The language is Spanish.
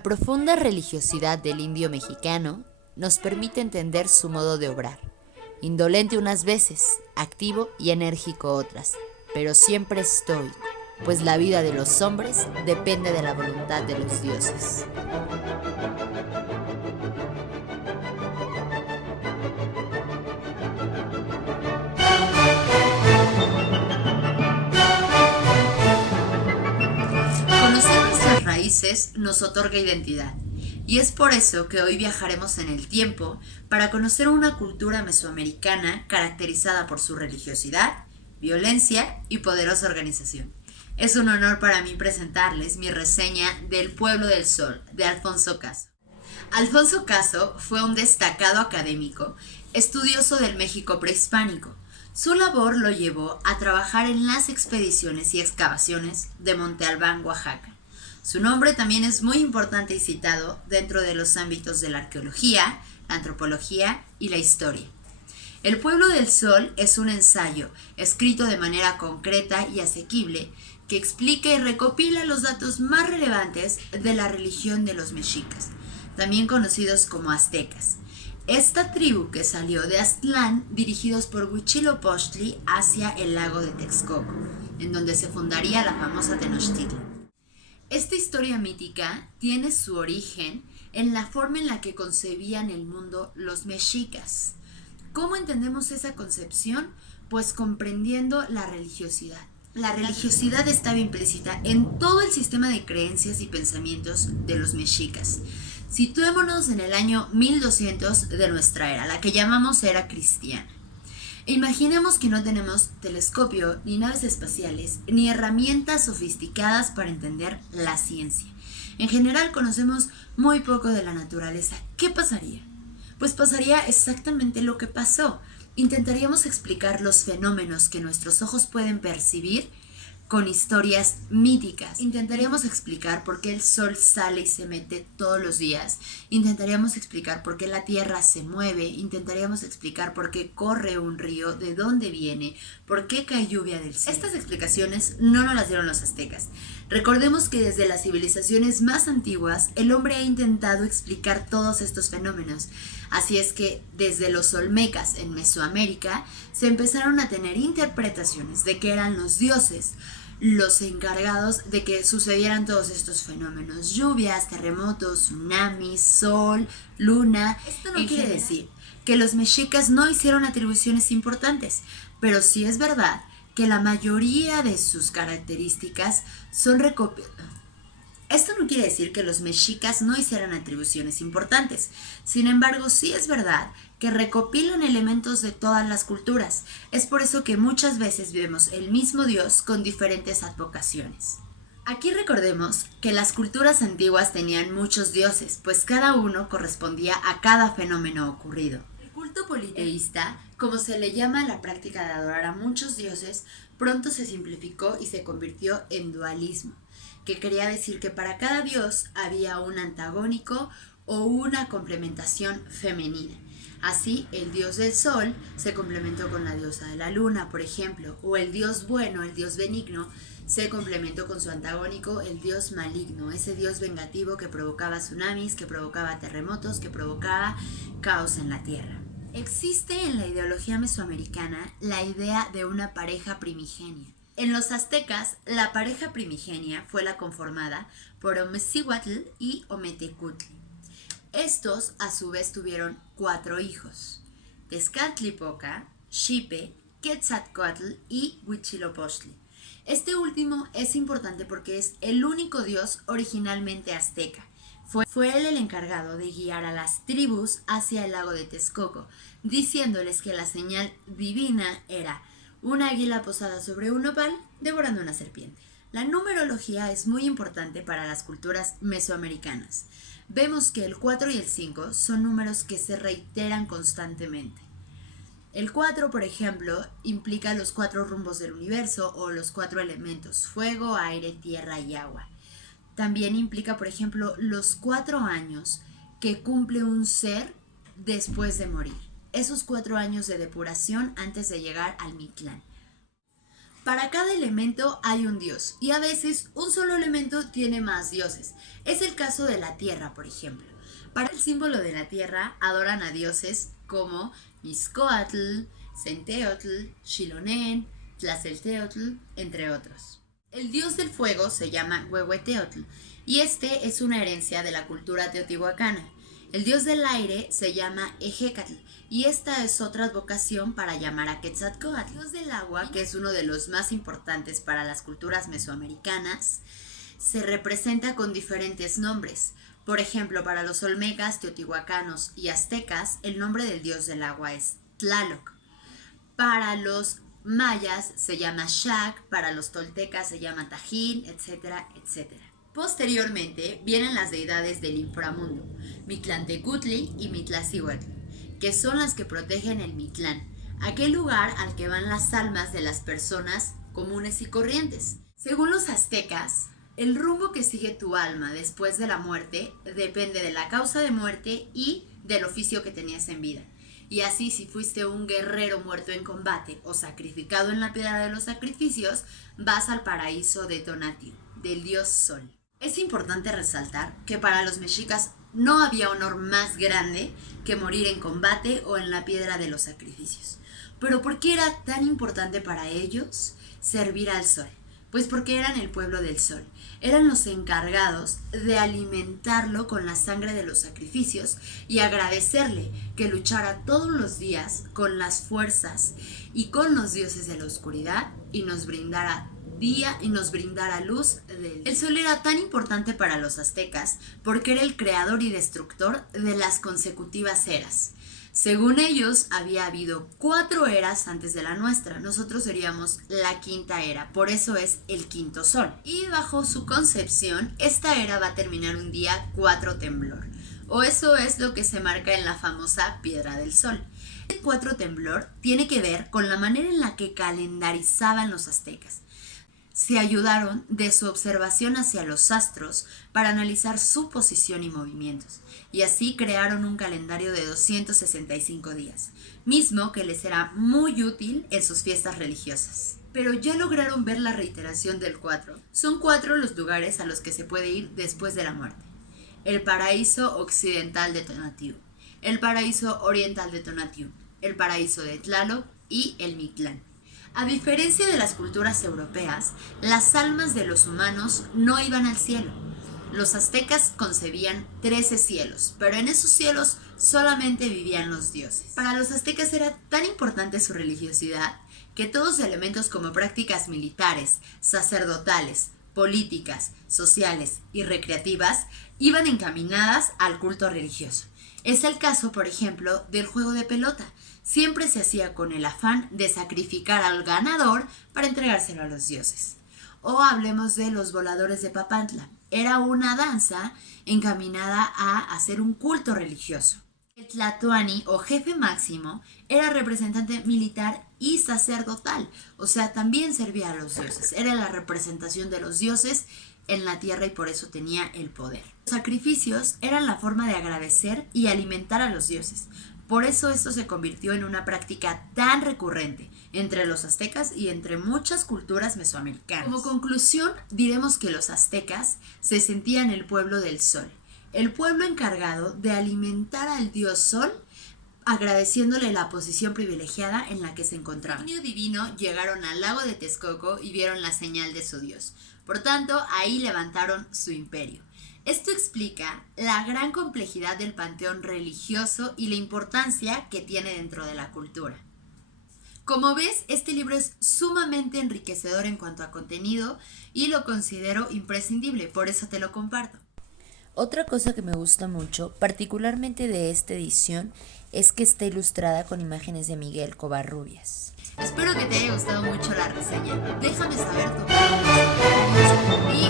La profunda religiosidad del indio mexicano nos permite entender su modo de obrar, indolente unas veces, activo y enérgico otras, pero siempre estoico, pues la vida de los hombres depende de la voluntad de los dioses. Conocer nuestras raíces nos otorga identidad, y es por eso que hoy viajaremos en el tiempo para conocer una cultura mesoamericana caracterizada por su religiosidad, violencia y poderosa organización. Es un honor para mí presentarles mi reseña del Pueblo del Sol, de Alfonso Caso. Alfonso Caso fue un destacado académico, estudioso del México prehispánico. Su labor lo llevó a trabajar en las expediciones y excavaciones de Monte Albán, Oaxaca. Su nombre también es muy importante y citado dentro de los ámbitos de la arqueología, la antropología y la historia. El Pueblo del Sol es un ensayo escrito de manera concreta y asequible que explica y recopila los datos más relevantes de la religión de los mexicas, también conocidos como aztecas. Esta tribu que salió de Aztlán dirigidos por Huitzilopochtli hacia el lago de Texcoco, en donde se fundaría la famosa Tenochtitlan. Esta historia mítica tiene su origen en la forma en la que concebían el mundo los mexicas. ¿Cómo entendemos esa concepción? Pues comprendiendo la religiosidad. La religiosidad estaba implícita en todo el sistema de creencias y pensamientos de los mexicas. Situémonos en el año 1200 de nuestra era, la que llamamos era cristiana. Imaginemos que no tenemos telescopio, ni naves espaciales, ni herramientas sofisticadas para entender la ciencia. En general conocemos muy poco de la naturaleza. ¿Qué pasaría? Pues pasaría exactamente lo que pasó. Intentaríamos explicar los fenómenos que nuestros ojos pueden percibir con historias míticas. Intentaríamos explicar por qué el sol sale y se mete todos los días. Intentaríamos explicar por qué la tierra se mueve. Intentaríamos explicar por qué corre un río, de dónde viene, por qué cae lluvia del cielo. Estas explicaciones no nos las dieron los aztecas. Recordemos que desde las civilizaciones más antiguas, el hombre ha intentado explicar todos estos fenómenos. Así es que desde los olmecas en Mesoamérica se empezaron a tener interpretaciones de que eran los dioses los encargados de que sucedieran todos estos fenómenos: lluvias, terremotos, tsunamis, sol, luna. Esto no quiere decir que los mexicas no hicieron atribuciones importantes, pero sí es verdad que la mayoría de sus características son recopiladas. Esto no quiere decir que los mexicas no hicieran atribuciones importantes. Sin embargo, sí es verdad que recopilan elementos de todas las culturas. Es por eso que muchas veces vemos el mismo Dios con diferentes advocaciones. Aquí recordemos que las culturas antiguas tenían muchos dioses, pues cada uno correspondía a cada fenómeno ocurrido. El culto politeísta, como se le llama a la práctica de adorar a muchos dioses, pronto se simplificó y se convirtió en dualismo, que quería decir que para cada dios había un antagónico o una complementación femenina. Así, el dios del sol se complementó con la diosa de la luna, por ejemplo, o el dios bueno, el dios benigno, se complementó con su antagónico, el dios maligno, ese dios vengativo que provocaba tsunamis, que provocaba terremotos, que provocaba caos en la tierra. Existe en la ideología mesoamericana la idea de una pareja primigenia. En los aztecas, la pareja primigenia fue la conformada por Omexihuatl y Ometecutli. Estos, a su vez, tuvieron 4 hijos: Tezcatlipoca, Xipe, Quetzalcoatl y Huitzilopochtli. Este último es importante porque es el único dios originalmente azteca. Fue él el encargado de guiar a las tribus hacia el lago de Texcoco, diciéndoles que la señal divina era un águila posada sobre un nopal devorando una serpiente. La numerología es muy importante para las culturas mesoamericanas. Vemos que el 4 y el 5 son números que se reiteran constantemente. El 4, por ejemplo, implica los 4 rumbos del universo o los 4 elementos: fuego, aire, tierra y agua. También implica, por ejemplo, los 4 años que cumple un ser después de morir. Esos 4 años de depuración antes de llegar al Mictlán. Para cada elemento hay un dios y a veces un solo elemento tiene más dioses. Es el caso de la tierra, por ejemplo. Para el símbolo de la tierra adoran a dioses como Mixcoatl, Centeotl, Xilonen, Tlacelteotl, entre otros. El dios del fuego se llama Huehueteotl y este es una herencia de la cultura teotihuacana. El dios del aire se llama Ejecatl y esta es otra advocación para llamar a Quetzalcóatl. El dios del agua, que es uno de los más importantes para las culturas mesoamericanas, se representa con diferentes nombres. Por ejemplo, para los olmecas, teotihuacanos y aztecas, el nombre del dios del agua es Tlaloc. Para los mayas se llama Xac, para los toltecas se llama Tajín, etcétera, etcétera. Posteriormente vienen las deidades del inframundo, Mictlantecutli y Mitlacihuatl, que son las que protegen el Mictlán, aquel lugar al que van las almas de las personas comunes y corrientes. Según los aztecas, el rumbo que sigue tu alma después de la muerte depende de la causa de muerte y del oficio que tenías en vida. Y así, si fuiste un guerrero muerto en combate o sacrificado en la piedra de los sacrificios, vas al paraíso de Tonatiuh, del dios Sol. Es importante resaltar que para los mexicas no había honor más grande que morir en combate o en la piedra de los sacrificios. ¿Pero por qué era tan importante para ellos servir al sol? Pues porque eran el pueblo del sol. Eran los encargados de alimentarlo con la sangre de los sacrificios y agradecerle que luchara todos los días con las fuerzas y con los dioses de la oscuridad y nos brindara día y nos brindara luz del día. El sol era tan importante para los aztecas porque era el creador y destructor de las consecutivas eras. Según ellos, había habido 4 eras antes de la nuestra. Nosotros seríamos la quinta era, por eso es el quinto sol. Y bajo su concepción, esta era va a terminar un día 4 temblor. O eso es lo que se marca en la famosa piedra del sol. El 4 temblor tiene que ver con la manera en la que calendarizaban los aztecas. Se ayudaron de su observación hacia los astros para analizar su posición y movimientos, y así crearon un calendario de 265 días, mismo que les será muy útil en sus fiestas religiosas. Pero ya lograron ver la reiteración del 4. Son 4 los lugares a los que se puede ir después de la muerte. El paraíso occidental de Tonatiuh, el paraíso oriental de Tonatiuh, el paraíso de Tlaloc y el Mictlán. A diferencia de las culturas europeas, las almas de los humanos no iban al cielo. Los aztecas concebían 13 cielos, pero en esos cielos solamente vivían los dioses. Para los aztecas era tan importante su religiosidad que todos elementos como prácticas militares, sacerdotales, políticas, sociales y recreativas iban encaminadas al culto religioso. Es el caso, por ejemplo, del juego de pelota. Siempre se hacía con el afán de sacrificar al ganador para entregárselo a los dioses. O hablemos de los voladores de Papantla. Era una danza encaminada a hacer un culto religioso. El tlatoani o jefe máximo era representante militar y sacerdotal, o sea, también servía a los dioses. Era la representación de los dioses en la tierra y por eso tenía el poder. Los sacrificios eran la forma de agradecer y alimentar a los dioses. Por eso esto se convirtió en una práctica tan recurrente entre los aztecas y entre muchas culturas mesoamericanas. Como conclusión, diremos que los aztecas se sentían el pueblo del sol, el pueblo encargado de alimentar al dios sol, agradeciéndole la posición privilegiada en la que se encontraban. En el divino llegaron al lago de Texcoco y vieron la señal de su dios. Por tanto, ahí levantaron su imperio. Esto explica la gran complejidad del panteón religioso y la importancia que tiene dentro de la cultura. Como ves, este libro es sumamente enriquecedor en cuanto a contenido y lo considero imprescindible, por eso te lo comparto. Otra cosa que me gusta mucho, particularmente de esta edición, es que está ilustrada con imágenes de Miguel Covarrubias. Espero que te haya gustado mucho la reseña. Déjame saber tu opinión y